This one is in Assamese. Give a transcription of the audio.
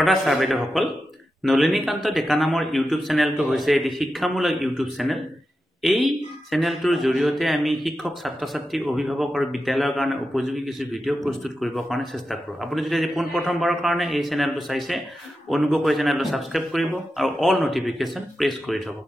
শ্ৰদ্ধা ছাৰ বাইদেউসকল, নলিনীকান্ত ডেকা নামৰ ইউটিউব চেনেলটো হৈছে এটি শিক্ষামূলক ইউটিউব চেনেল। এই চেনেলটোৰ জৰিয়তে আমি শিক্ষক, ছাত্ৰ-ছাত্ৰী, অভিভাৱক আৰু বিদ্যালয়ৰ কাৰণে উপযোগী কিছু ভিডিঅ' প্ৰস্তুত কৰিবৰ কাৰণে চেষ্টা কৰোঁ। আপুনি যদি আজি পোনপ্ৰথমবাৰৰ কাৰণে এই চেনেলটো চাইছে, অনুগ্ৰহ কৰি চেনেলটো ছাবস্ক্ৰাইব কৰিব আৰু অল নটিফিকেশ্যন প্ৰেছ কৰি থ'ব।